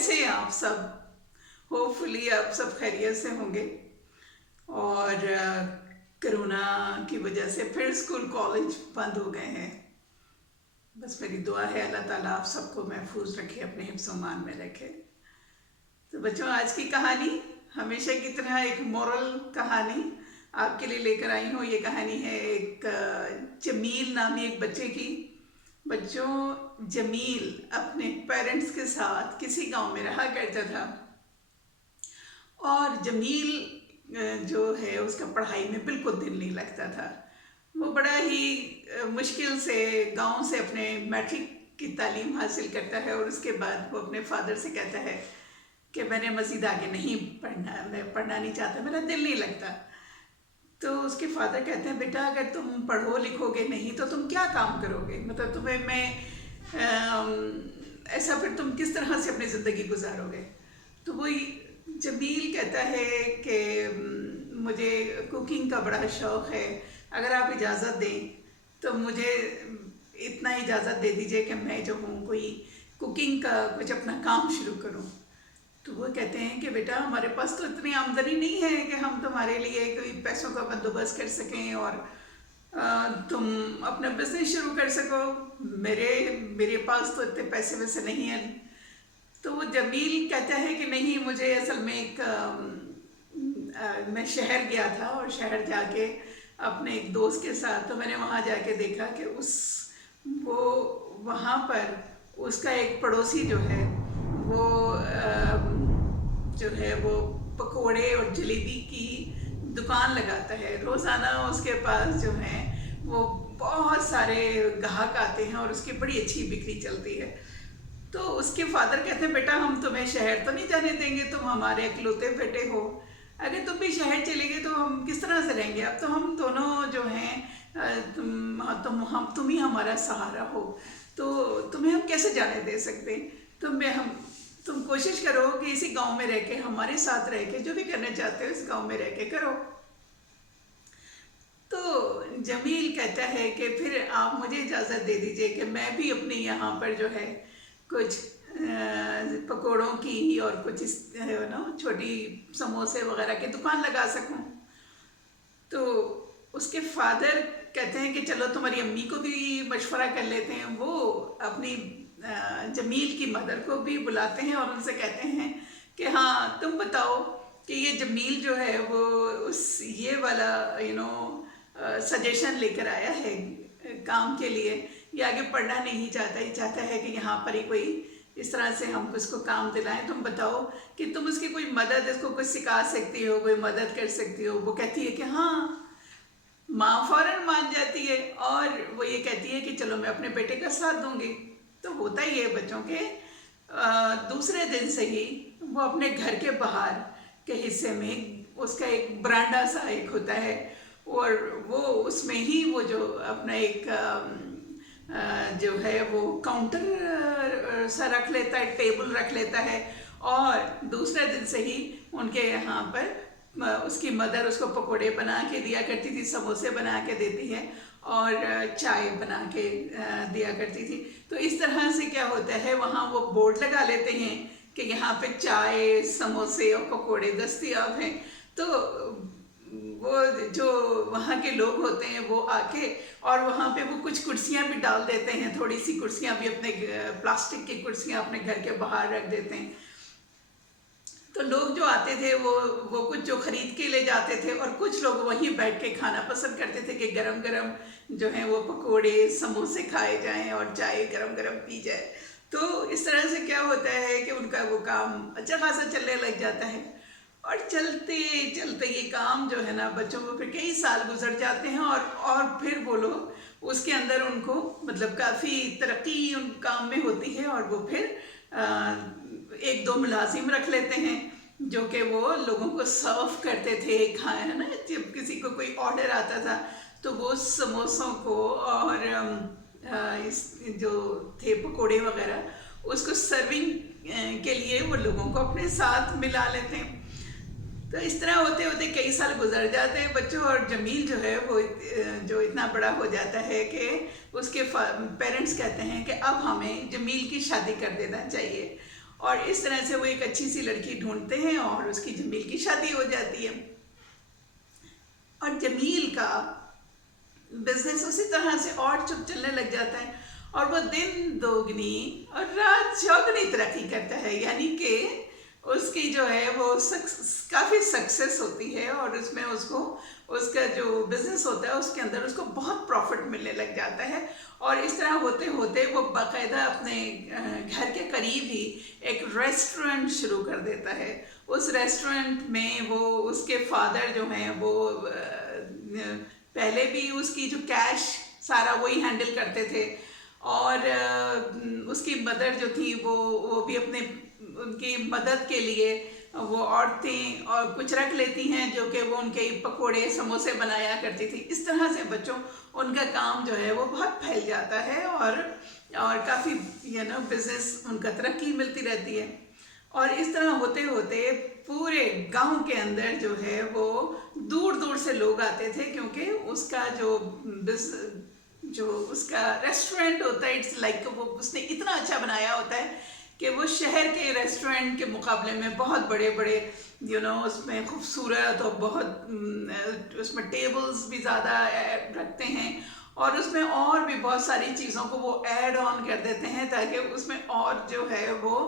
کیسے ہیں آپ سب؟ ہوپ فلی آپ سب خیریت سے ہوں گے. اور کرونا کی وجہ سے پھر اسکول کالج بند ہو گئے ہیں. بس میری دعا ہے اللہ تعالیٰ آپ سب کو محفوظ رکھے، اپنے حفظ و امان میں رکھے. تو بچوں، آج کی کہانی ہمیشہ کی طرح ایک مورل کہانی آپ کے لیے لے کر آئی ہوں. یہ کہانی ہے ایک جمیل نامی ایک بچے کی. بچوں، جمیل اپنے پیرنٹس کے ساتھ کسی گاؤں میں رہا کرتا تھا، اور جمیل جو ہے اس کا پڑھائی میں بالکل دل نہیں لگتا تھا. وہ بڑا ہی مشکل سے گاؤں سے اپنے میٹرک کی تعلیم حاصل کرتا ہے، اور اس کے بعد وہ اپنے فادر سے کہتا ہے کہ میں نے مزید آگے نہیں پڑھنا، میں پڑھنا نہیں چاہتا، میرا دل نہیں لگتا. تو اس کے فادر کہتے ہیں بیٹا اگر تم پڑھو لکھو گے نہیں تو تم کیا کام کرو گے؟ مطلب تمہیں میں ایسا پھر تم کس طرح سے اپنی زندگی گزارو گے؟ تو وہ جمیل کہتا ہے کہ مجھے کوکنگ کا بڑا شوق ہے، اگر آپ اجازت دیں تو مجھے اتنا اجازت دے دیجئے کہ میں جو ہوں کوئی کوکنگ کا کچھ اپنا کام شروع کروں. تو وہ کہتے ہیں کہ بیٹا ہمارے پاس تو اتنی آمدنی نہیں ہے کہ ہم تمہارے لیے کوئی پیسوں کا بندوبست کر سکیں اور تم اپنا بزنس شروع کر سکو. میرے پاس تو اتنے پیسے ویسے نہیں ہیں. تو وہ جمیل کہتا ہے کہ نہیں، مجھے اصل میں میں شہر گیا تھا، اور شہر جا کے اپنے ایک دوست کے ساتھ، تو میں نے وہاں جا کے دیکھا کہ وہاں پر اس کا ایک پڑوسی جو ہے وہ پکوڑے اور جلیبی کی دکان لگاتا ہے. روزانہ اس کے پاس جو ہے وہ بہت سارے گاہک آتے ہیں اور اس کی بڑی اچھی بکری چلتی ہے. تو اس کے فادر کہتے ہیں بیٹا ہم تمہیں شہر تو نہیں جانے دیں گے، تم ہمارے اکلوتے بیٹے ہو، اگر تم بھی شہر چلے گے تو ہم کس طرح سے رہیں گے؟ اب تو ہم دونوں جو ہیں تم ہی ہمارا سہارا ہو، تو تمہیں ہم کیسے جانے دے سکتے؟ تم کوشش کرو کہ اسی گاؤں میں رہ کے، ہمارے ساتھ رہ کے جو بھی کرنا چاہتے ہو اس گاؤں میں رہ کے کرو. تو جمیل کہتا ہے کہ پھر آپ مجھے اجازت دے دیجئے کہ میں بھی اپنے یہاں پر جو ہے کچھ پکوڑوں کی اور کچھ چھوٹی سموسے وغیرہ کی دکان لگا سکوں. تو اس کے فادر کہتے ہیں کہ چلو تمہاری امی کو بھی مشورہ کر لیتے ہیں. وہ اپنی جمیل کی مدر کو بھی بلاتے ہیں اور ان سے کہتے ہیں کہ ہاں تم بتاؤ کہ یہ جمیل جو ہے وہ یہ والا سجیشن لے کر آیا ہے کام کے لیے، یہ آگے پڑھنا نہیں چاہتا، یہ چاہتا ہے کہ یہاں پر ہی کوئی اس طرح سے ہم اس کو کام دلائیں. تم بتاؤ کہ تم اس کی کوئی مدد، اس کو کچھ سکھا سکتی ہو، کوئی مدد کر سکتی ہو. وہ کہتی ہے کہ ہاں. ماں فوراً مان جاتی ہے اور وہ یہ کہتی ہے کہ چلو میں اپنے بیٹے کا ساتھ دوں گی. تو ہوتا ہی ہے بچوں کے دوسرے دن سے ہی وہ اپنے گھر کے باہر کے حصے میں اس کا ایک برانڈا سا ایک ہوتا ہے، اور وہ اس میں ہی وہ جو اپنا ایک جو ہے وہ کاؤنٹر سا رکھ لیتا ہے، ٹیبل رکھ لیتا ہے. اور دوسرے دن سے ہی ان کے یہاں پر اس کی مدر اس کو پکوڑے بنا کے دیا کرتی تھی، سموسے بنا کے دیتی ہے اور چائے بنا کے دیا کرتی تھی. تو اس طرح سے کیا ہوتا ہے وہاں وہ بورڈ لگا لیتے ہیں کہ یہاں پہ چائے، سموسے اور پکوڑے دستیاب ہیں. تو وہ جو وہاں کے لوگ ہوتے ہیں وہ آ کے اور وہاں پہ وہ کچھ کرسیاں بھی ڈال دیتے ہیں، تھوڑی سی کرسیاں بھی اپنے پلاسٹک کی کرسیاں اپنے گھر کے باہر رکھ دیتے ہیں. تو لوگ جو آتے تھے وہ کچھ جو خرید کے لے جاتے تھے، اور کچھ لوگ وہیں بیٹھ کے کھانا پسند کرتے تھے کہ گرم گرم جو ہیں وہ پکوڑے سموسے کھائے جائیں اور چائے گرم گرم پی جائے. تو اس طرح سے کیا ہوتا ہے کہ ان کا وہ کام اچھا خاصا چلنے لگ جاتا ہے. اور چلتے چلتے یہ کام جو ہے نا بچوں کو پھر کئی سال گزر جاتے ہیں، اور پھر وہ لوگ اس کے اندر ان کو مطلب کافی ترقی ان کام میں ہوتی ہے، اور وہ پھر ایک دو ملازم رکھ لیتے ہیں جو کہ وہ لوگوں کو سرو کرتے تھے. ہے نا، جب کسی کو کوئی آرڈر آتا تھا تو وہ سموسوں کو اور جو تھے پکوڑے وغیرہ اس کو سرونگ کے لیے وہ لوگوں کو اپنے ساتھ ملا لیتے ہیں. تو اس طرح ہوتے ہوتے کئی سال گزر جاتے ہیں بچوں، اور جمیل جو ہے وہ جو اتنا بڑا ہو جاتا ہے کہ اس کے پیرنٹس کہتے ہیں کہ اب ہمیں جمیل کی شادی کر دینا چاہیے. اور اس طرح سے وہ ایک اچھی سی لڑکی ڈھونڈتے ہیں اور اس کی جمیل کی شادی ہو جاتی ہے. اور جمیل کا بزنس اسی طرح سے اور چلنے لگ جاتا ہے اور وہ دن دوگنی اور رات چوگنی ترقی کرتا ہے. یعنی کہ اس کی جو ہے وہ کافی سکسیس ہوتی ہے اور اس میں اس کا جو بزنس ہوتا ہے اس کے اندر اس کو بہت پروفٹ ملنے لگ جاتا ہے. اور اس طرح ہوتے ہوتے وہ باقاعدہ اپنے گھر کے قریب ہی ایک ریسٹورنٹ شروع کر دیتا ہے. اس ریسٹورنٹ میں وہ اس کے فادر جو ہیں وہ پہلے بھی اس کی جو کیش سارا وہی ہینڈل کرتے تھے اور اس کی مدر جو تھی وہ بھی ان کی مدد کے لیے وہ عورتیں اور کچھ رکھ لیتی ہیں جو کہ وہ ان کے پکوڑے سموسے بنایا کرتی تھی. اس طرح سے بچوں ان کا کام جو ہے وہ بہت پھیل جاتا ہے اور کافی بزنس ان کا ترقی ملتی رہتی ہے. اور اس طرح ہوتے ہوتے پورے گاؤں کے اندر جو ہے وہ دور دور سے لوگ آتے تھے کیونکہ اس کا جو اس کا ریسٹورنٹ ہوتا ہے اٹس لائک وہ اس نے اتنا اچھا بنایا ہوتا ہے کہ وہ شہر کے ریسٹورنٹ کے مقابلے میں بہت بڑے بڑے اس میں خوبصورت اور بہت اس میں ٹیبلز بھی زیادہ رکھتے ہیں اور اس میں اور بھی بہت ساری چیزوں کو وہ ایڈ آن کر دیتے ہیں تاکہ اس میں اور جو ہے وہ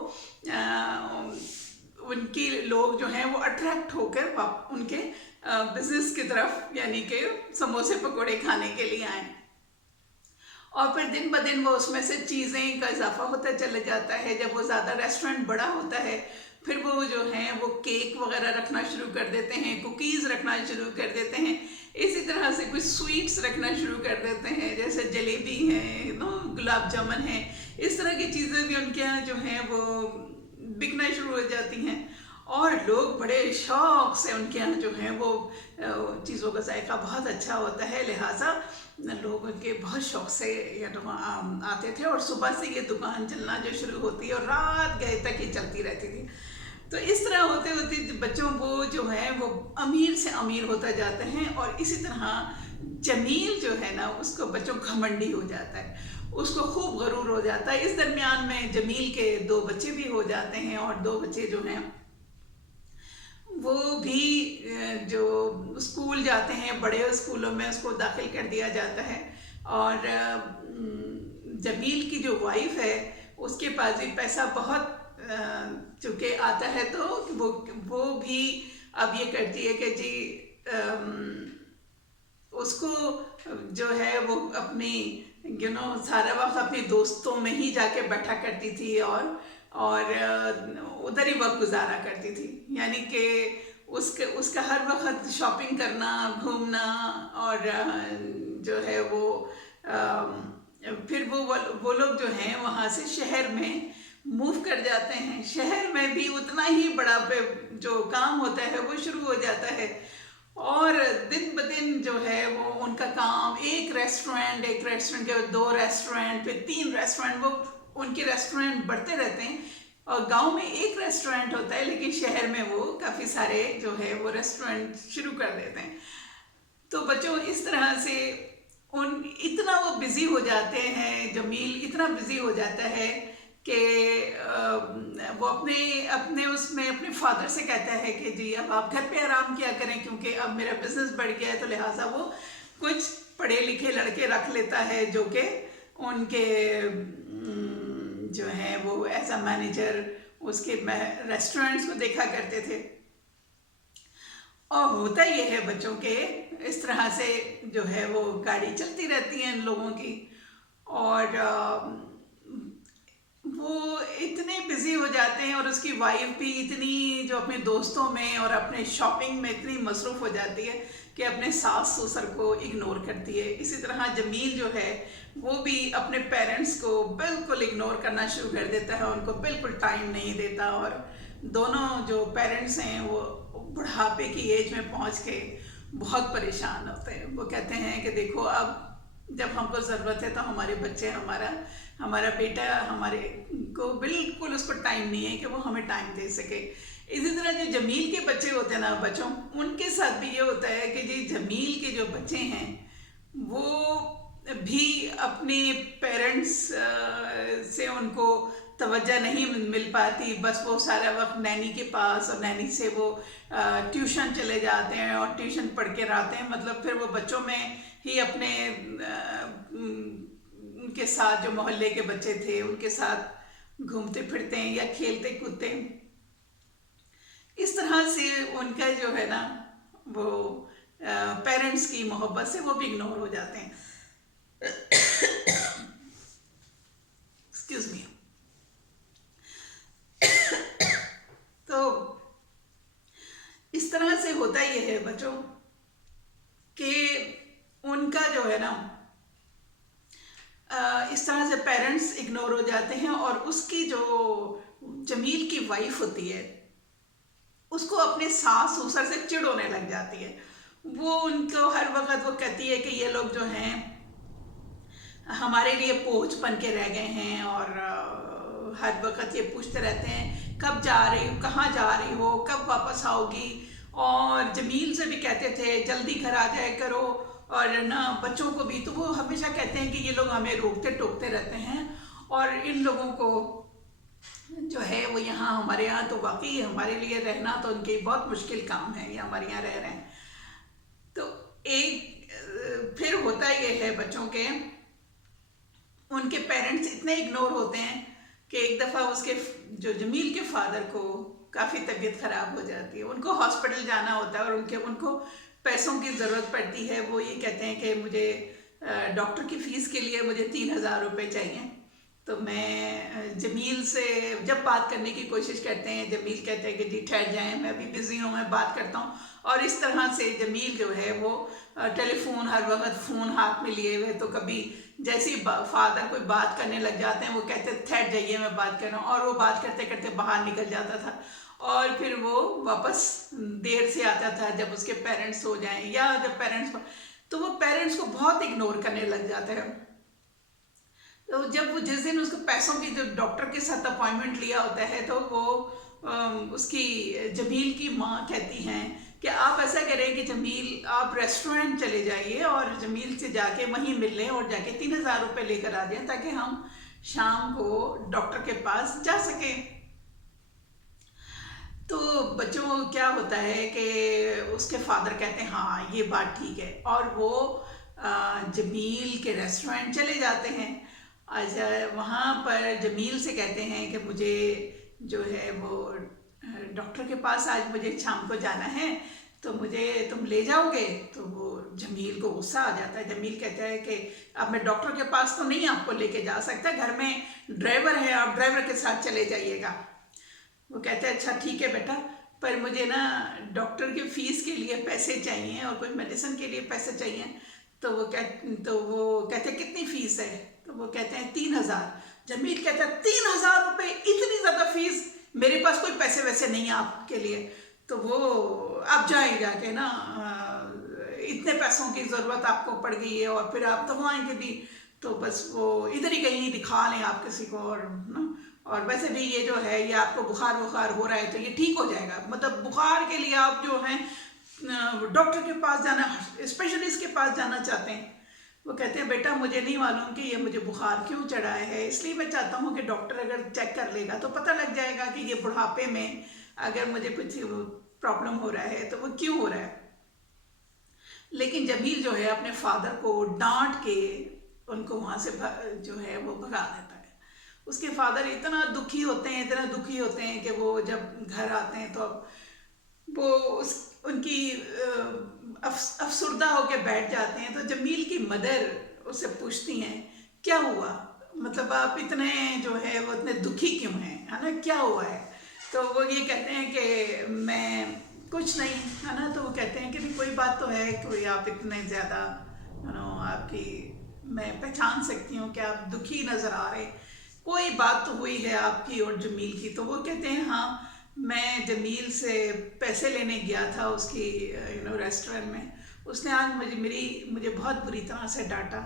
ان کی لوگ جو ہیں وہ اٹریکٹ ہو کر ان کے بزنس کی طرف یعنی کہ سموسے پکوڑے کھانے کے لیے آئیں. اور پھر دن بدن وہ اس میں سے چیزیں کا اضافہ ہوتا چلا جاتا ہے. جب وہ زیادہ ریسٹورنٹ بڑا ہوتا ہے پھر وہ جو ہیں وہ کیک وغیرہ رکھنا شروع کر دیتے ہیں, کوکیز رکھنا شروع کر دیتے ہیں, اسی طرح سے کچھ سویٹس رکھنا شروع کر دیتے ہیں جیسے جلیبی ہے, گلاب جامن ہے. اس طرح کی چیزیں بھی ان کے یہاں جو ہیں وہ بکنا شروع ہو جاتی ہیں اور لوگ بڑے شوق سے ان کے یہاں جو ہیں وہ چیزوں کا ذائقہ بہت اچھا ہوتا ہے, لہٰذا لوگ ان کے بہت شوق سے آتے تھے اور صبح سے یہ دکان چلنا جو شروع ہوتی ہے اور رات گئے تک ہی چلتی رہتی تھی. تو اس طرح ہوتے ہوتے بچوں کو جو ہے وہ امیر سے امیر ہوتا جاتے ہیں اور اسی طرح جمیل جو ہے نا اس کو بچوں گھمنڈی ہو جاتا ہے, اس کو خوب غرور ہو جاتا ہے. اس درمیان میں جمیل کے 2 بچے بھی ہو جاتے ہیں اور 2 بچے جو ہیں وہ بھی جو اسکول جاتے ہیں, بڑے اسکولوں میں اس کو داخل کر دیا جاتا ہے. اور جمیل کی جو وائف ہے اس کے پاس بھی پیسہ بہت چونکہ آتا ہے تو وہ بھی اب یہ کرتی ہے کہ جی اس کو جو ہے وہ اپنی سارا وقت اپنے دوستوں میں ہی جا کے بیٹھا کرتی تھی اور ادھر ہی وقت گزارا کرتی تھی. یعنی کہ اس کا ہر وقت شاپنگ کرنا, گھومنا اور جو ہے وہ پھر وہ لوگ جو ہیں وہاں سے شہر میں موو کر جاتے ہیں. شہر میں بھی اتنا ہی بڑا جو کام ہوتا ہے وہ شروع ہو جاتا ہے اور دن بدن جو ہے وہ ان کا کام ایک ریسٹورنٹ کے 2 ریسٹورنٹ پھر 3 ریسٹورنٹ, وہ ان کے ریسٹورنٹ بڑھتے رہتے ہیں. اور گاؤں میں ایک ریسٹورنٹ ہوتا ہے لیکن شہر میں وہ کافی سارے جو ہے وہ ریسٹورنٹ شروع کر دیتے ہیں. تو بچوں اس طرح سے اتنا وہ بزی ہو جاتے ہیں, جمیل اتنا بزی ہو جاتا ہے کہ وہ اپنے فادر سے کہتا ہے کہ جی اب آپ گھر پہ آرام کیا کریں کیونکہ اب میرا بزنس بڑھ گیا ہے. تو لہٰذا وہ کچھ پڑھے لکھے لڑکے رکھ لیتا ہے جو کہ ان کے جو ہیں وہ ایز اے مینیجر اس کے ریسٹورنٹس کو دیکھا کرتے تھے. اور ہوتا یہ ہے بچوں کے اس طرح سے جو ہے وہ گاڑی چلتی رہتی ہے ان لوگوں کی اور وہ اتنے بزی ہو جاتے ہیں اور اس کی وائف بھی اتنی جو اپنے دوستوں میں اور اپنے شاپنگ میں اتنی مصروف ہو جاتی ہے کہ اپنے ساس سسر کو اگنور کرتی ہے. اسی طرح جمیل جو ہے وہ بھی اپنے پیرنٹس کو بالکل اگنور کرنا شروع کر دیتا ہے, ان کو بالکل ٹائم نہیں دیتا اور دونوں جو پیرنٹس ہیں وہ بڑھاپے کی ایج میں پہنچ کے بہت پریشان ہوتے ہیں. وہ کہتے ہیں کہ دیکھو اب جب ہم کو ضرورت ہے تو ہمارے بچے ہمارا بیٹا ہمارے کو بالکل اس کو ٹائم نہیں ہے کہ وہ ہمیں ٹائم دے سکے. اسی طرح جو جمیل کے بچے ہوتے ہیں نا بچوں, ان کے ساتھ بھی یہ ہوتا ہے کہ جی جمیل کے جو بچے ہیں وہ بھی اپنے پیرنٹس سے ان کو توجہ نہیں مل پاتی، بس وہ سارا وقت نینی کے پاس، اور نینی سے وہ ٹیوشن چلے جاتے ہیں اور ٹیوشن پڑھ کے آتے ہیں، مطلب پھر وہ بچوں میں ہی اپنے ان کے ساتھ جو محلے کے بچے تھے ان کے ساتھ گھومتے پھرتے ہیں یا کھیلتے کودتے ہیں. اس طرح سے ان کا جو ہے نا وہ پیرنٹس کی محبت سے وہ بھی اگنور ہو جاتے ہیں. Excuse me. تو اس طرح سے ہوتا یہ ہے بچوں کہ ان کا جو ہے نا اس طرح سے پیرنٹس اگنور ہو جاتے ہیں، اور اس کی جو جمیل کی وائف ہوتی ہے اس کو اپنے ساس سسر سے چڑ ہونے لگ جاتی ہے. وہ ان کو ہر وقت وہ کہتی ہے کہ یہ لوگ جو ہیں ہمارے لیے پوچھ بن کے رہ گئے ہیں، اور ہر وقت یہ پوچھتے رہتے ہیں کب جا رہی ہو، کہاں جا رہی ہو، کب واپس آؤ گی. اور جمیل سے بھی کہتے تھے جلدی گھر آ جائے کرو، اور نا بچوں کو بھی. تو وہ ہمیشہ کہتے ہیں کہ یہ لوگ ہمیں روکتے ٹوکتے رہتے ہیں، اور ان لوگوں کو جو ہے وہ یہاں ہمارے یہاں تو واقعی ہمارے لیے رہنا تو ان کی بہت مشکل کام ہے، یہ ہمارے یہاں رہ رہے ہیں. تو ایک پھر ہوتا یہ ہے بچوں کے ان کے پیرنٹس اتنے اگنور ہوتے ہیں کہ ایک دفعہ اس کے جو جمیل کے فادر کو کافی طبیعت خراب ہو جاتی ہے، ان کو ہاسپٹل جانا ہوتا ہے، اور ان کو پیسوں کی ضرورت پڑتی ہے. وہ یہ کہتے ہیں کہ مجھے ڈاکٹر کی فیس کے لیے مجھے 3,000 روپے چاہیے. تو میں جمیل سے جب بات کرنے کی کوشش کرتے ہیں، جمیل کہتے ہیں کہ جی ٹھہر جائیں، میں ابھی بزی ہوں، میں بات کرتا ہوں. اور اس طرح سے جمیل جو ہے وہ ٹیلی فون ہر وقت فون ہاتھ میں لیے ہوئے، تو کبھی جیسی فادر کوئی بات کرنے لگ جاتے ہیں وہ کہتے ٹھہر جائیے میں بات کر رہا ہوں، اور وہ بات کرتے کرتے باہر نکل جاتا تھا. اور پھر وہ واپس دیر سے آتا تھا جب اس کے پیرنٹس سو جائیں، یا جب پیرنٹس، تو وہ پیرنٹس کو بہت اگنور کرنے لگ جاتے ہیں. تو جب وہ جس دن اس کو پیسوں کی جو ڈاکٹر کے ساتھ اپوائنٹمنٹ لیا ہوتا ہے، تو وہ اس کی جمیل کی ماں کہتی ہیں کہ آپ ایسا کریں کہ جمیل آپ ریسٹورنٹ چلے جائیے اور جمیل سے جا کے وہیں مل لیں، اور جا کے 3,000 روپے لے کر آ جائیں تاکہ ہم شام کو ڈاکٹر کے پاس جا سکیں. تو بچوں کیا ہوتا ہے کہ اس کے فادر کہتے ہیں ہاں یہ بات ٹھیک ہے، اور وہ جمیل کے ریسٹورنٹ چلے جاتے ہیں. اچھا، وہاں پر جمیل سے کہتے ہیں کہ مجھے جو ہے وہ ڈاکٹر کے پاس آج مجھے شام کو جانا ہے، تو مجھے تم لے جاؤ گے. تو وہ جمیل کو غصہ آ جاتا ہے. جمیل کہتا ہے کہ اب میں ڈاکٹر کے پاس تو نہیں آپ کو لے کے جا سکتا، گھر میں ڈرائیور ہے، آپ ڈرائیور کے ساتھ چلے جائیے گا. وہ کہتے ہیں اچھا ٹھیک ہے بیٹا، پر مجھے نا ڈاکٹر کی فیس کے لیے پیسے چاہیے اور کوئی میڈیسن کے لیے پیسے چاہیے. تو وہ کہتے ہیں کتنی فیس ہے؟ تو وہ کہتے ہیں 3,000. جمیل کہتا ہے 3,000 روپے، اتنی زیادہ فیس؟ میرے پاس کوئی پیسے ویسے نہیں ہیں آپ کے لیے. تو وہ آپ جائیں جا کے نا اتنے پیسوں کی ضرورت آپ کو پڑ گئی ہے، اور پھر آپ دوائیں کے بھی تو بس وہ ادھر ہی کہیں دکھا لیں آپ کسی کو. اور ویسے بھی یہ جو ہے یہ آپ کو بخار ہو رہا ہے تو یہ ٹھیک ہو جائے گا. مطلب بخار کے لیے آپ جو ہیں ڈاکٹر کے پاس جانا، اسپیشلسٹ کے پاس جانا چاہتے ہیں. وہ کہتے ہیں بیٹا مجھے نہیں معلوم کہ یہ مجھے بخار کیوں چڑھا ہے، اس لیے میں چاہتا ہوں کہ ڈاکٹر اگر چیک کر لے گا تو پتہ لگ جائے گا کہ یہ بڑھاپے میں اگر مجھے کچھ پرابلم ہو رہا ہے تو وہ کیوں ہو رہا ہے. لیکن جمیل جو ہے اپنے فادر کو ڈانٹ کے ان کو وہاں سے جو ہے وہ بھگا دیتا ہے. اس کے فادر اتنا دکھی ہوتے ہیں کہ وہ جب گھر آتے ہیں تو وہ ان کی افسردہ ہو کے بیٹھ جاتے ہیں. تو جمیل کی مدر اس سے پوچھتی ہیں کیا ہوا، مطلب آپ اتنے جو ہے وہ اتنے دکھی کیوں ہیں، ہے نا، کیا ہوا ہے؟ تو وہ یہ کہتے ہیں کہ میں کچھ نہیں، ہے نا. تو وہ کہتے ہیں کہ بھی کوئی بات تو ہے، کوئی آپ اتنے زیادہ آپ کی میں پہچان سکتی ہوں کہ آپ دکھی نظر آ رہے، کوئی بات تو ہوئی ہے آپ کی اور جمیل کی. تو وہ کہتے ہیں ہاں میں جمیل سے پیسے لینے گیا تھا اس کی ریسٹورنٹ میں. اس نے آج مجھے بہت بری طرح سے ڈانٹا،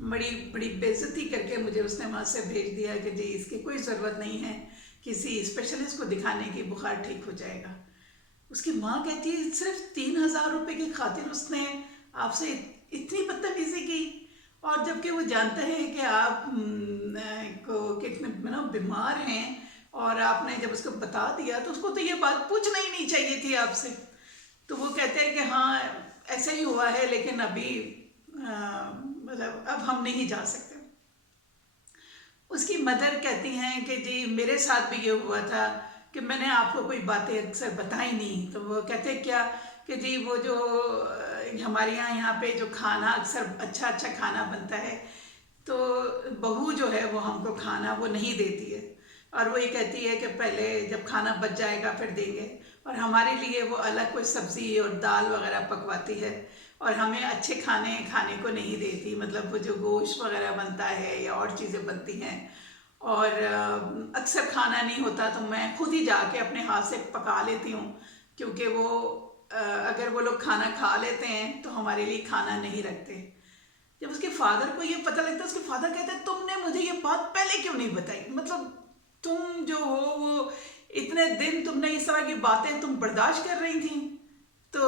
بڑی بے عزتی کر کے مجھے اس نے وہاں سے بھیج دیا کہ جی اس کی کوئی ضرورت نہیں ہے، کسی اسپیشلسٹ کو دکھانے کی، بخار ٹھیک ہو جائے گا. اس کی ماں کہتی ہے صرف 3,000 روپے کی خاطر اس نے آپ سے اتنی بدتمیزی کی، اور جبکہ وہ جانتا ہے کہ آپ کو کتنے بیمار ہیں اور آپ نے جب اس کو بتا دیا تو اس کو تو یہ بات پوچھنا ہی نہیں چاہیے تھی آپ سے. تو وہ کہتے ہیں کہ ہاں ایسا ہی ہوا ہے لیکن ابھی مطلب اب ہم نہیں جا سکتے. اس کی مدر کہتی ہیں کہ جی میرے ساتھ بھی یہ ہوا تھا کہ میں نے آپ کو کوئی باتیں اکثر بتائی نہیں. تو وہ کہتے کیا کہ جی وہ جو ہمارے یہاں پہ جو کھانا اکثر اچھا کھانا بنتا ہے تو بہو جو ہے وہ ہم کو کھانا وہ نہیں دیتی ہے اور وہ یہ کہتی ہے کہ پہلے جب کھانا بچ جائے گا پھر دیں گے. اور ہمارے لیے وہ الگ کوئی سبزی اور دال وغیرہ پکواتی ہے اور ہمیں اچھے کھانے کو نہیں دیتی. مطلب وہ جو گوشت وغیرہ بنتا ہے یا اور چیزیں بنتی ہیں اور اکثر کھانا نہیں ہوتا تو میں خود ہی جا کے اپنے ہاتھ سے پکا لیتی ہوں کیونکہ وہ اگر وہ لوگ کھانا کھا لیتے ہیں تو ہمارے لیے کھانا نہیں رکھتے. جب اس کے فادر کو یہ پتہ لگتا ہے اس کے فادر کہتے ہیں تم نے مجھے یہ بات پہلے کیوں نہیں بتائی. مطلب تم جو ہو وہ اتنے دن تم نے اس طرح کی باتیں تم برداشت کر رہی تھیں تو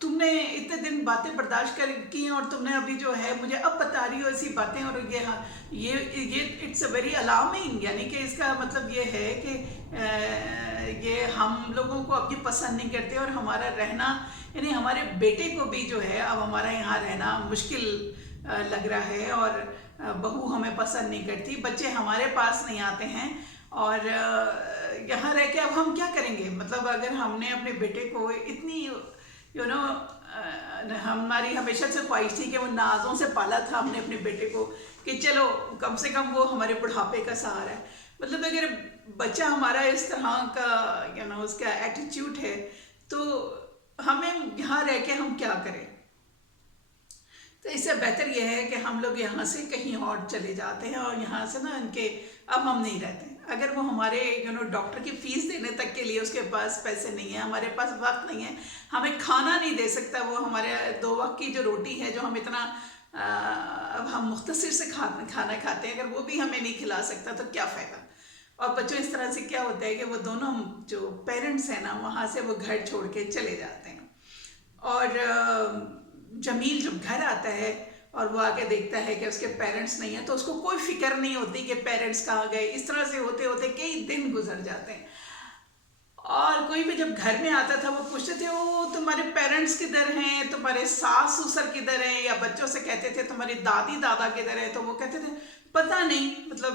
تم نے اتنے دن باتیں برداشت کی اور تم نے ابھی جو ہے مجھے اب بتا رہی ہو ایسی باتیں. اور یہ اٹس اے ویری الارمنگ. یعنی کہ اس کا مطلب یہ ہے کہ یہ ہم لوگوں کو اب یہ پسند نہیں کرتے اور ہمارا رہنا یعنی ہمارے بیٹے کو بھی جو ہے اب ہمارا یہاں رہنا مشکل لگ رہا ہے اور بہو ہمیں پسند نہیں کرتی. بچے ہمارے پاس نہیں آتے ہیں اور یہاں رہ کے اب ہم کیا کریں گے. مطلب اگر ہم نے اپنے بیٹے کو اتنی ہماری ہمیشہ سے خواہش تھی کہ وہ نازوں سے پالا تھا ہم نے اپنے بیٹے کو کہ چلو کم سے کم وہ ہمارے بڑھاپے کا سہارا ہے. مطلب اگر بچہ ہمارا اس طرح کا اس کا ایٹیٹیوڈ ہے تو ہمیں یہاں رہ کے ہم کیا کریں. تو اس سے بہتر یہ ہے کہ ہم لوگ یہاں سے کہیں اور چلے جاتے ہیں اور یہاں سے نا ان کے اب ہم نہیں رہتے. اگر وہ ہمارے ڈاکٹر کی فیس دینے تک کے لیے اس کے پاس پیسے نہیں ہیں, ہمارے پاس وقت نہیں ہے, ہمیں کھانا نہیں دے سکتا, وہ ہمارے 2 وقت کی جو روٹی ہے جو ہم اتنا اب ہم مختصر سے کھانا کھاتے ہیں, اگر وہ بھی ہمیں نہیں کھلا سکتا تو کیا فائدہ. اور بچوں اس طرح سے کیا ہوتا ہے کہ وہ دونوں جو پیرنٹس ہیں نا وہاں سے وہ گھر چھوڑ کے چلے جاتے ہیں. اور جمیل جب گھر آتا ہے اور وہ آگے دیکھتا ہے کہ اس کے پیرنٹس نہیں ہیں تو اس کو کوئی فکر نہیں ہوتی کہ پیرنٹس کہاں گئے. اس طرح سے ہوتے ہوتے کئی دن گزر جاتے ہیں اور کوئی بھی جب گھر میں آتا تھا وہ پوچھتے تھے وہ تمہارے پیرنٹس کدھر ہیں, تمہارے ساس سسر کدھر ہیں, یا بچوں سے کہتے تھے تمہاری دادی دادا کدھر ہیں تو وہ کہتے تھے پتہ نہیں. مطلب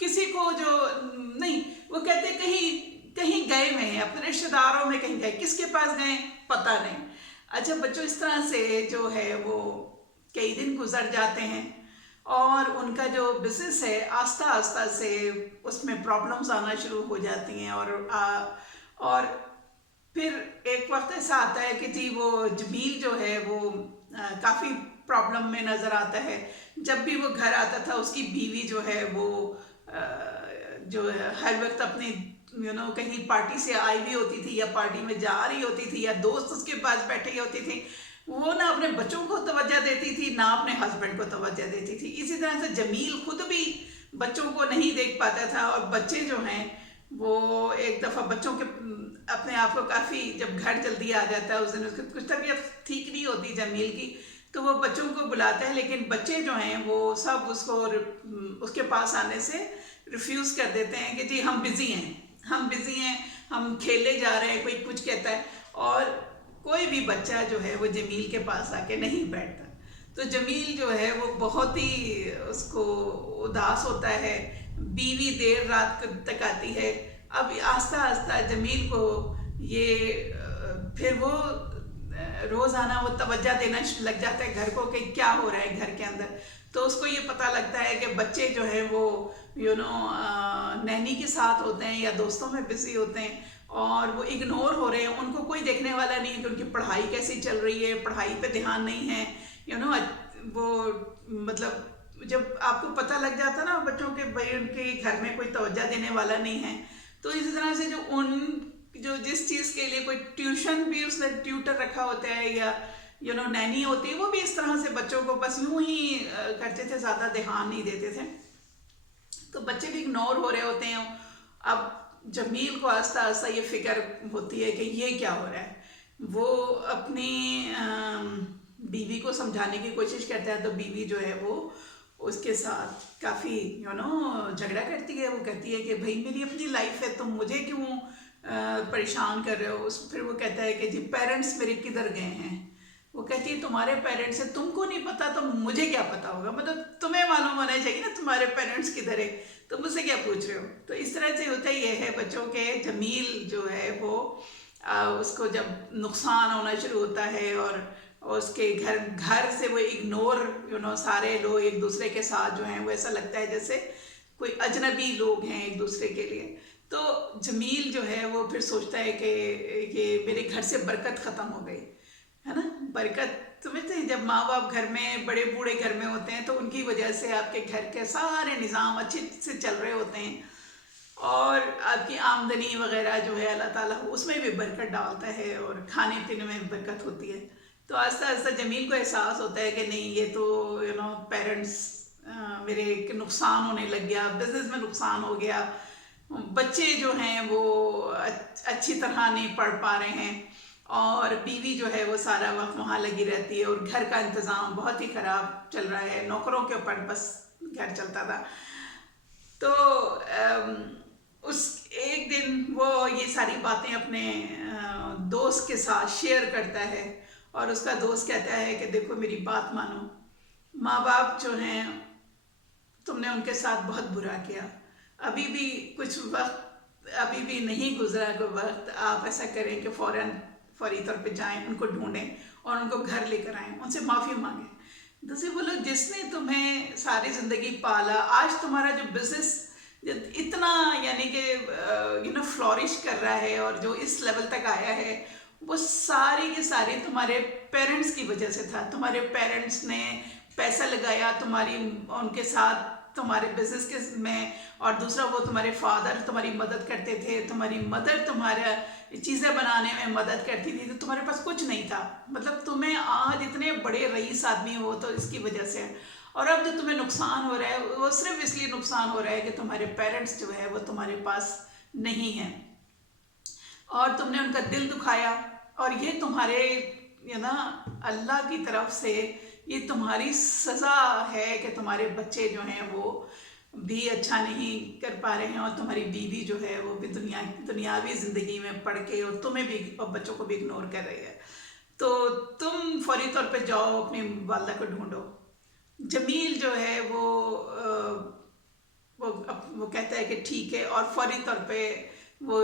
کسی کو جو نہیں, وہ کہتے کہیں گئے ہوئے ہیں اپنے رشتے داروں میں, کہیں گئے, کس کے پاس گئے پتہ نہیں. اچھا بچوں اس طرح سے جو ہے وہ کئی دن گزر جاتے ہیں اور ان کا جو بزنس ہے آہستہ آہستہ سے اس میں پرابلمز آنا شروع ہو جاتی ہیں اور پھر ایک وقت ایسا آتا ہے کہ جی وہ جمیل جو ہے وہ کافی پرابلم میں نظر آتا ہے. جب بھی وہ گھر آتا تھا اس کی بیوی جو ہے وہ جو ہر وقت اپنی کہیں پارٹی سے آئی بھی ہوتی تھی یا پارٹی میں جا رہی ہوتی تھی یا دوست اس کے پاس بیٹھی ہوتی تھی, وہ نہ اپنے بچوں کو توجہ دیتی تھی نہ اپنے ہسبینڈ کو توجہ دیتی تھی. اسی طرح سے جمیل خود بھی بچوں کو نہیں دیکھ پاتا تھا اور بچے جو ہیں وہ ایک دفعہ بچوں کے اپنے آپ کو کافی جب گھر جلدی آ جاتا ہے اس دن اس کی کچھ طبیعت ٹھیک نہیں ہوتی جمیل کی تو وہ بچوں کو بلاتا ہے, لیکن بچے جو ہیں وہ سب اس کو اس کے پاس آنے سے ریفیوز کر دیتے ہیں کہ جی ہم بزی ہیں, ہم کھیلنے جا رہے ہیں, کوئی کچھ کہتا ہے. اور کوئی بھی بچہ جو ہے وہ جمیل کے پاس آ کے نہیں بیٹھتا. تو جمیل جو ہے وہ بہت ہی اس کو اداس ہوتا ہے. بیوی دیر رات تک آتی ہے. اب آہستہ آہستہ جمیل کو یہ پھر وہ روزانہ وہ توجہ دینا لگ جاتا ہے گھر کو کہ کیا ہو رہا ہے گھر کے اندر. تو اس کو یہ پتہ لگتا ہے کہ بچے جو ہیں وہ نینی کے ساتھ ہوتے ہیں یا دوستوں میں بزی ہوتے ہیں اور وہ اگنور ہو رہے ہیں, ان کو کوئی دیکھنے والا نہیں کہ ان کی پڑھائی کیسی چل رہی ہے, پڑھائی پہ دھیان نہیں ہے. وہ مطلب جب آپ کو پتہ لگ جاتا نا بچوں کے بھائی ان کے گھر میں کوئی توجہ دینے والا نہیں ہے تو اسی طرح سے جو جس چیز کے لیے کوئی ٹیوشن بھی اس نے ٹیوٹر رکھا ہوتا ہے یا نینی ہوتی ہے وہ بھی اس طرح سے بچوں کو بس یوں ہی کرتے تھے, زیادہ دھیان نہیں دیتے تھے. تو بچے بھی اگنور ہو رہے ہوتے ہیں. اب جمیل کو آہستہ آہستہ یہ فکر ہوتی ہے کہ یہ کیا ہو رہا ہے. وہ اپنی بیوی کو سمجھانے کی کوشش کرتا ہے تو بیوی جو ہے وہ اس کے ساتھ کافی جھگڑا کرتی ہے. وہ کہتی ہے کہ بھائی میری اپنی لائف ہے، تم مجھے کیوں پریشان کر رہے ہو. پھر وہ کہتا ہے کہ جی پیرنٹس میرے کدھر گئے ہیں. وہ کہتی ہے تمہارے پیرنٹس ہیں، تم کو نہیں پتا تو مجھے کیا پتا ہوگا. مطلب تمہیں معلوم ہونا چاہیے نا تمہارے پیرنٹس کدھر ہے، تم مجھ سے کیا پوچھ رہے ہو. تو اس طرح سے ہوتا یہ ہے بچوں کے. جمیل جو ہے وہ اس کو جب نقصان ہونا شروع ہوتا ہے اور اس کے گھر سے وہ اگنور سارے لوگ ایک دوسرے کے ساتھ جو ہیں وہ ایسا لگتا ہے جیسے کوئی اجنبی لوگ ہیں ایک دوسرے کے لیے. تو جمیل جو ہے وہ پھر سوچتا ہے کہ یہ میرے گھر سے برکت ختم ہو گئی ہے نا. برکت سمجھتے ہیں جب ماں باپ گھر میں بڑے بوڑھے گھر میں ہوتے ہیں تو ان کی وجہ سے آپ کے گھر کے سارے نظام اچھے سے چل رہے ہوتے ہیں اور آپ کی آمدنی وغیرہ جو ہے اللہ تعالیٰ اس میں بھی برکت ڈالتا ہے اور کھانے پینے میں برکت ہوتی ہے. تو آہستہ آہستہ جمیل کو احساس ہوتا ہے کہ نہیں یہ تو پیرنٹس میرے نقصان ہونے لگ گیا، بزنس میں نقصان ہو گیا، بچے جو ہیں وہ اچھی طرح نہیں پڑھ پا رہے ہیں اور بیوی جو ہے وہ سارا وقت وہاں لگی رہتی ہے اور گھر کا انتظام بہت ہی خراب چل رہا ہے، نوکروں کے اوپر بس گھر چلتا تھا. تو اس ایک دن وہ یہ ساری باتیں اپنے دوست کے ساتھ شیئر کرتا ہے اور اس کا دوست کہتا ہے کہ دیکھو میری بات مانو، ماں باپ جو ہیں تم نے ان کے ساتھ بہت برا کیا. ابھی بھی کچھ وقت ابھی بھی نہیں گزرا کوئی وقت، آپ ایسا کریں کہ فوری طور پہ جائیں ان کو ڈھونڈیں اور ان کو گھر لے کر آئیں، ان سے معافی مانگیں. دوسرے بولو جس نے تمہیں ساری زندگی پالا، آج تمہارا جو بزنس اتنا یعنی کہ فلورش کر رہا ہے اور جو اس لیول تک آیا ہے وہ ساری کے ساری تمہارے پیرنٹس کی وجہ سے تھا. تمہارے پیرنٹس نے پیسہ لگایا تمہاری ان کے ساتھ تمہارے بزنس کے میں، اور دوسرا وہ تمہارے فادر تمہاری مدد کرتے تھے، تمہاری مدر تمہارا چیزیں بنانے میں مدد کرتی تھی، تو تمہارے پاس کچھ نہیں تھا. مطلب تمہیں آج اتنے بڑے رئیس آدمی ہو تو اس کی وجہ سے. اور اب جو تمہیں نقصان ہو رہا ہے وہ صرف اس لیے نقصان ہو رہا ہے کہ تمہارے پیرنٹس جو ہے وہ تمہارے پاس نہیں ہیں اور تم نے ان کا دل دکھایا، اور یہ تمہارے اللہ کی طرف سے یہ تمہاری سزا ہے کہ تمہارے بچے جو ہیں وہ بھی اچھا نہیں کر پا رہے ہیں اور تمہاری بیوی جو ہے وہ بھی دنیاوی زندگی میں پڑھ کے اور تمہیں بھی اور بچوں کو بھی اگنور کر رہی ہے. تو تم فوری طور پہ جاؤ اپنی والدہ کو ڈھونڈو. جمیل جو ہے وہ کہتا ہے کہ ٹھیک ہے، اور فوری طور پہ وہ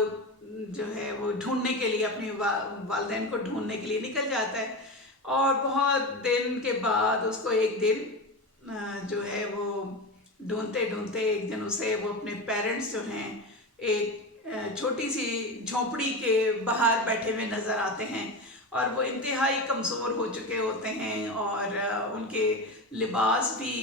جو ہے وہ ڈھونڈنے کے لیے اپنی والدین کو ڈھونڈنے کے لیے نکل جاتا ہے. اور بہت دن کے بعد اس کو ایک دن جو ہے وہ ڈھونڈتے ڈھونڈتے ایک دن اسے وہ اپنے پیرنٹس جو ہیں ایک چھوٹی سی جھونپڑی کے باہر بیٹھے ہوئے نظر آتے ہیں اور وہ انتہائی کمزور ہو چکے ہوتے ہیں اور ان کے لباس بھی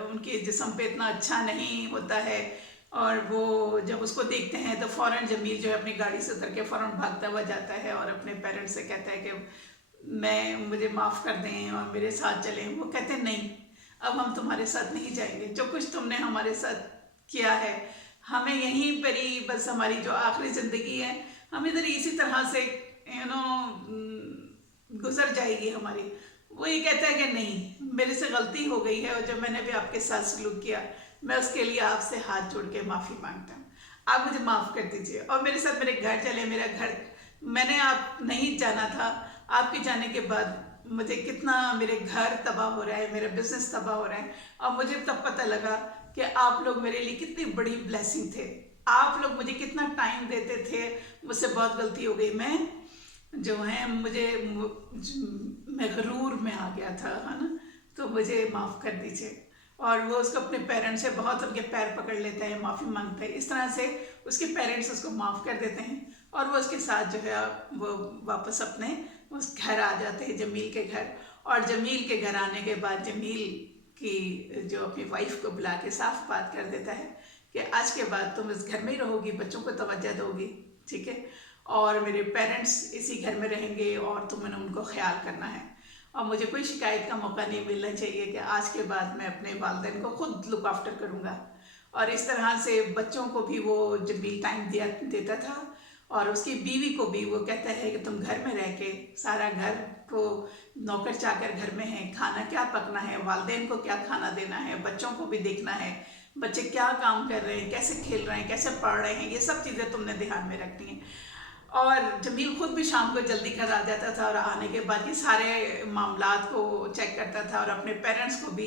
ان کے جسم پہ اتنا اچھا نہیں ہوتا ہے. اور وہ جب اس کو دیکھتے ہیں تو فوراً جمیل جو ہے اپنی گاڑی سے اتر کے فوراً بھاگتا ہوا جاتا ہے اور اپنے پیرنٹس سے کہتا ہے کہ مجھے معاف کر دیں اور میرے ساتھ چلیں. وہ کہتے ہیں نہیں، اب ہم تمہارے ساتھ نہیں جائیں گے. جو کچھ تم نے ہمارے ساتھ کیا ہے ہمیں یہیں پر ہی بس ہماری جو آخری زندگی ہے ہم ادھر اسی طرح سے گزر جائے گی ہماری. وہ یہ کہتا ہے کہ نہیں، میرے سے غلطی ہو گئی ہے اور جو میں نے بھی آپ کے ساتھ سلوک کیا میں اس کے لیے آپ سے ہاتھ جوڑ کے معافی مانگتا ہوں، آپ مجھے معاف کر دیجیے اور میرے ساتھ میرے گھر چلے. میرا گھر میں نے آپ نہیں جانا تھا، آپ کے جانے کے بعد مجھے کتنا میرے گھر تباہ ہو رہا ہے، میرا بزنس تباہ ہو رہا ہے. اور مجھے تب پتہ لگا کہ آپ لوگ میرے لیے کتنی بڑی بلیسنگ تھے، آپ لوگ مجھے کتنا ٹائم دیتے تھے. مجھ سے بہت غلطی ہو گئی، میں جو ہے میں غرور میں آ گیا تھا ہے نا، تو مجھے معاف کر دیجیے. اور وہ اس کو اپنے پیرنٹس سے بہت ان کے پیر پکڑ لیتا ہے، معافی مانگتا ہے. اس طرح سے اس کے پیرنٹس اس کو معاف کر دیتے ہیں اور وہ اس کے ساتھ جو ہے وہ واپس اپنے اس گھر آ جاتے ہیں، جمیل کے گھر. اور جمیل کے گھر آنے کے بعد جمیل کی جو اپنی وائف کو بلا کے صاف بات کر دیتا ہے کہ آج کے بعد تم اس گھر میں ہی رہو گی، بچوں کو توجہ دو گی، ٹھیک ہے، اور میرے پیرنٹس اسی گھر میں رہیں گے اور تم نے ان کو خیال کرنا ہے. اور مجھے کوئی شکایت کا موقع نہیں ملنا چاہیے کہ آج کے بعد میں اپنے والدین کو خود لک آفٹر کروں گا. اور اس طرح سے بچوں کو بھی وہ جمیل ٹائم دیتا تھا اور اس کی بیوی کو بھی وہ کہتا ہے کہ تم گھر میں رہ کے سارا گھر کو نوکر چاکر گھر میں ہیں، کھانا کیا پکنا ہے، والدین کو کیا کھانا دینا ہے، بچوں کو بھی دیکھنا ہے، بچے کیا کام کر رہے ہیں، کیسے کھیل رہے ہیں، کیسے پڑھ رہے ہیں، یہ سب چیزیں تم نے دھیان میں رکھنی ہیں۔ اور جمیل خود بھی شام کو جلدی گھر آ جاتا تھا اور آنے کے بعد یہ سارے معاملات کو چیک کرتا تھا اور اپنے پیرنٹس کو بھی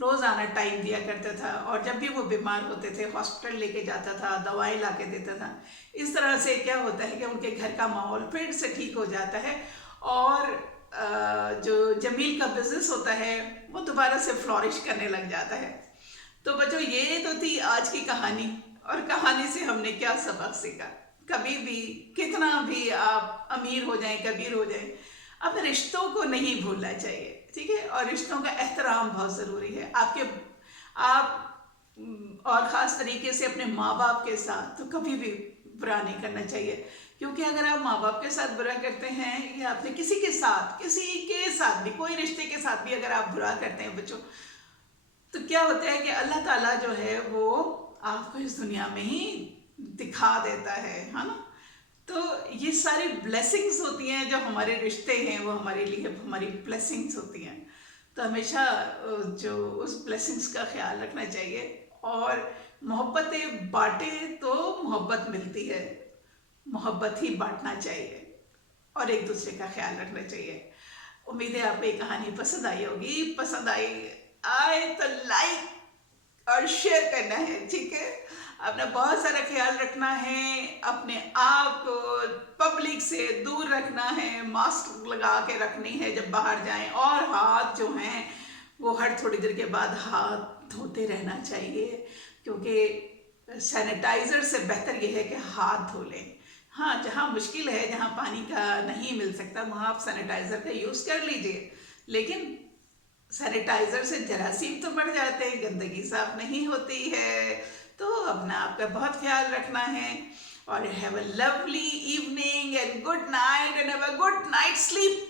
روزانہ ٹائم دیا کرتا تھا، اور جب بھی وہ بیمار ہوتے تھے ہاسپٹل لے کے جاتا تھا، دوائیں لا کے دیتا تھا۔ اس طرح سے کیا ہوتا ہے کہ ان کے گھر کا ماحول پھر سے ٹھیک ہو جاتا ہے، اور جو جمیل کا بزنس ہوتا ہے وہ دوبارہ سے فلورش کرنے لگ جاتا ہے۔ تو بچوں، یہ تو تھی آج کی کہانی، اور کہانی سے ہم نے کیا سبق سیکھا؟ کبھی بھی کتنا بھی آپ امیر ہو جائیں، کبیر ہو جائیں، اپنے رشتوں کو نہیں بھولنا چاہیے، ٹھیک ہے؟ اور رشتوں کا احترام بہت ضروری ہے۔ آپ اور خاص طریقے سے اپنے ماں باپ کے ساتھ تو کبھی بھی برا نہیں کرنا چاہیے، کیونکہ اگر آپ ماں باپ کے ساتھ برا کرتے ہیں یا اپنے کسی کے ساتھ بھی کوئی رشتے کے ساتھ بھی اگر آپ برا کرتے ہیں بچوں، تو کیا ہوتا ہے کہ اللہ تعالیٰ جو ہے وہ آپ کو اس دنیا میں ہی دکھا دیتا ہے نا؟ تو یہ ساری بلیسنگز ہوتی ہیں، جو ہمارے رشتے ہیں وہ ہمارے لیے ہماری بلیسنگز ہوتی ہیں، تو ہمیشہ جو اس بلیسنگز کا خیال رکھنا چاہیے، اور محبتیں بانٹے تو محبت ملتی ہے، محبت ہی بانٹنا چاہیے اور ایک دوسرے کا خیال رکھنا چاہیے۔ امید ہے آپ کو یہ کہانی پسند آئی ہوگی، پسند آئے تو لائک اور شیئر کرنا ہے، ٹھیک ہے؟ اپنا بہت سارا خیال رکھنا ہے، اپنے آپ کو پبلک سے دور رکھنا ہے، ماسک لگا کے رکھنی ہے جب باہر جائیں، اور ہاتھ جو ہیں وہ ہر تھوڑی دیر کے بعد ہاتھ دھوتے رہنا چاہیے، کیونکہ سینیٹائزر سے بہتر یہ ہے کہ ہاتھ دھو لیں۔ ہاں، جہاں مشکل ہے، جہاں پانی کا نہیں مل سکتا، وہاں آپ سینیٹائزر کا یوز کر لیجئے، لیکن سینیٹائزر سے جراثیم تو بڑھ جاتے ہیں، گندگی صاف نہیں ہوتی ہے، تو اپنا آپ کا بہت خیال رکھنا ہے، اور have a lovely evening and good night and have a good night sleep.